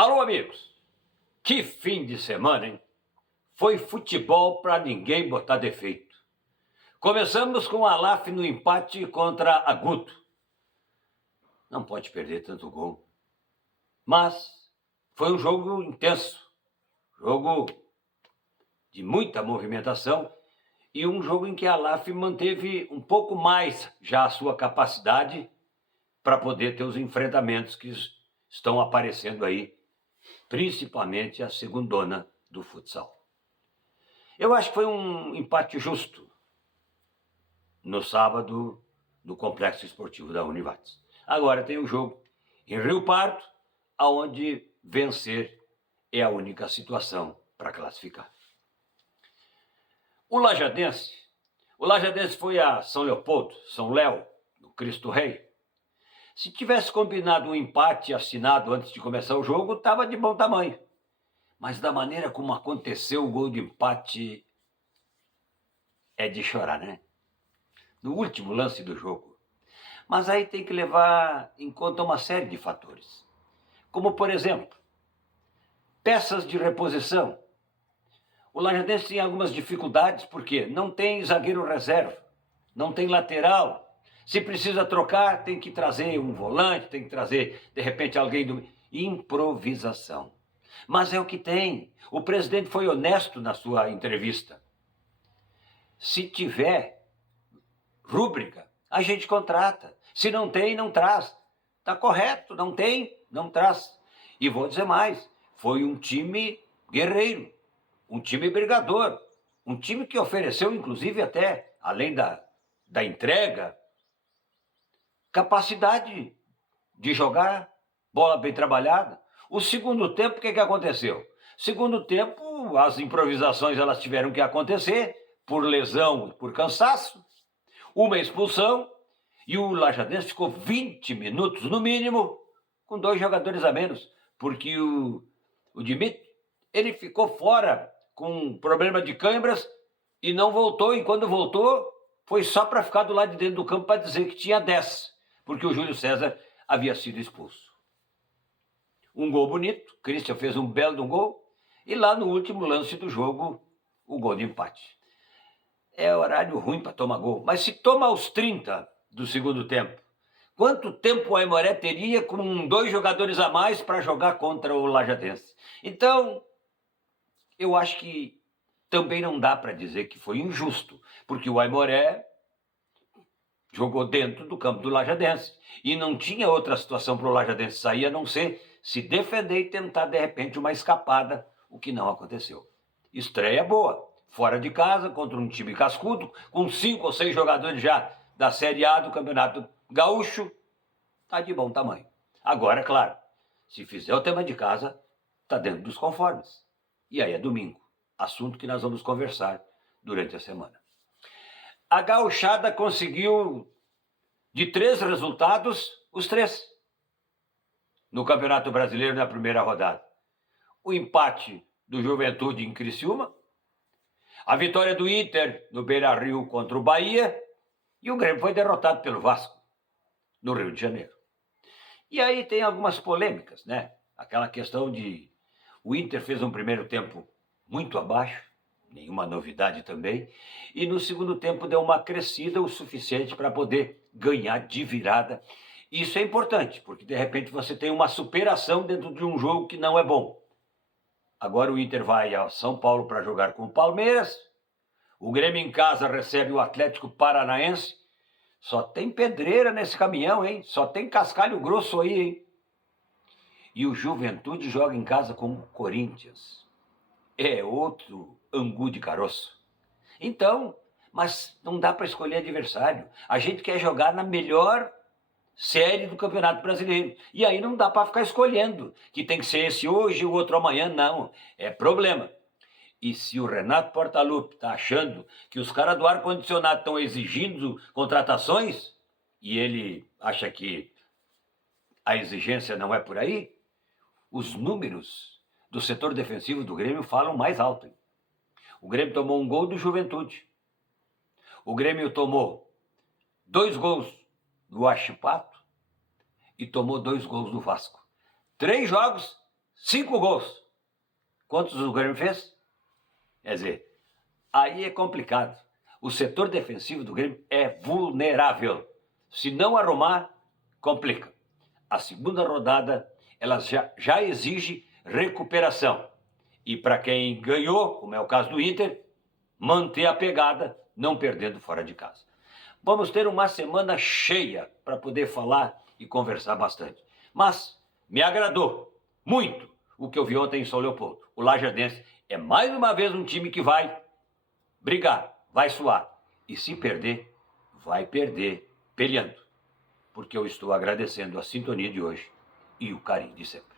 Alô, amigos! Que fim de semana, hein? Foi futebol para ninguém botar defeito. Começamos com a Alaf no empate contra a Guto. Não pode perder tanto gol. Mas foi um jogo intenso, jogo de muita movimentação e um jogo em que a Alaf manteve um pouco mais já a sua capacidade para poder ter os enfrentamentos que estão aparecendo aí, principalmente a segundona do futsal. Eu acho que foi um empate justo no sábado no Complexo Esportivo da Univates. Agora tem o jogo em Rio Pardo, aonde vencer é a única situação para classificar. O Lajadense foi a São Leopoldo, São Léo, no Cristo Rei. Se tivesse combinado um empate assinado antes de começar o jogo, estava de bom tamanho. Mas da maneira como aconteceu o gol de empate, é de chorar, né? No último lance do jogo. Mas aí tem que levar em conta uma série de fatores. Como, por exemplo, peças de reposição. O Lajadense tem algumas dificuldades porque não tem zagueiro reserva, não tem lateral. Se precisa trocar, tem que trazer um volante, tem que trazer, de repente, alguém do... Improvisação. Mas é o que tem. O presidente foi honesto na sua entrevista. Se tiver rúbrica, a gente contrata. Se não tem, não traz. Está correto, não tem, não traz. E vou dizer mais, foi um time guerreiro, um time brigador, um time que ofereceu, inclusive, até, além da entrega, capacidade de jogar, bola bem trabalhada. O segundo tempo, o que aconteceu? Segundo tempo, as improvisações elas tiveram que acontecer, por lesão e por cansaço, uma expulsão, e o Lajadense ficou 20 minutos, no mínimo, com 2 jogadores a menos, porque o Dimitri, ele ficou fora com problema de câimbras e não voltou, e quando voltou, foi só para ficar do lado de dentro do campo para dizer que tinha 10, porque o Júlio César havia sido expulso. Um gol bonito, Christian fez um belo gol, e lá no último lance do jogo, o gol de empate. É horário ruim para tomar gol, mas se toma aos 30 do segundo tempo, quanto tempo o Aimoré teria com 2 jogadores a mais para jogar contra o Lajadense? Então, eu acho que também não dá para dizer que foi injusto, porque o Aimoré jogou dentro do campo do Lajadense e não tinha outra situação para o Lajadense sair a não ser se defender e tentar, de repente, uma escapada, o que não aconteceu. Estreia boa, fora de casa, contra um time cascudo, com 5 ou 6 jogadores já da Série A do Campeonato Gaúcho, tá de bom tamanho. Agora, claro, se fizer o tema de casa, tá dentro dos conformes. E aí é domingo, assunto que nós vamos conversar durante a semana. A Gauchada conseguiu, de 3 resultados, os 3 no Campeonato Brasileiro na primeira rodada. O empate do Juventude em Criciúma, a vitória do Inter no Beira-Rio contra o Bahia e o Grêmio foi derrotado pelo Vasco no Rio de Janeiro. E aí tem algumas polêmicas, né? Aquela questão de o Inter fez um primeiro tempo muito abaixo, nenhuma novidade também, e no segundo tempo deu uma crescida o suficiente para poder ganhar de virada. Isso é importante, porque de repente você tem uma superação dentro de um jogo que não é bom. Agora o Inter vai a São Paulo para jogar com o Palmeiras, o Grêmio em casa recebe o Atlético Paranaense. Só tem pedreira nesse caminhão, hein? Só tem cascalho grosso aí, hein? E o Juventude joga em casa com o Corinthians. É outro angu de caroço. Então, mas não dá para escolher adversário. A gente quer jogar na melhor série do Campeonato Brasileiro. E aí não dá para ficar escolhendo que tem que ser esse hoje e o outro amanhã, não. É problema. E se o Renato Portaluppi está achando que os caras do ar-condicionado estão exigindo contratações, e ele acha que a exigência não é por aí, os números do setor defensivo do Grêmio falam mais alto. Hein? O Grêmio tomou um gol do Juventude. O Grêmio tomou 2 gols do Huachipato e tomou 2 gols do Vasco. 3 jogos, 5 gols. Quantos o Grêmio fez? Quer dizer, aí é complicado. O setor defensivo do Grêmio é vulnerável. Se não arrumar, complica. A segunda rodada, ela já exige recuperação. E para quem ganhou, como é o caso do Inter, manter a pegada, não perdendo fora de casa. Vamos ter uma semana cheia para poder falar e conversar bastante. Mas me agradou muito o que eu vi ontem em São Leopoldo. O Lajadense é mais uma vez um time que vai brigar, vai suar. E se perder, vai perder peleando. Porque eu estou agradecendo a sintonia de hoje e o carinho de sempre.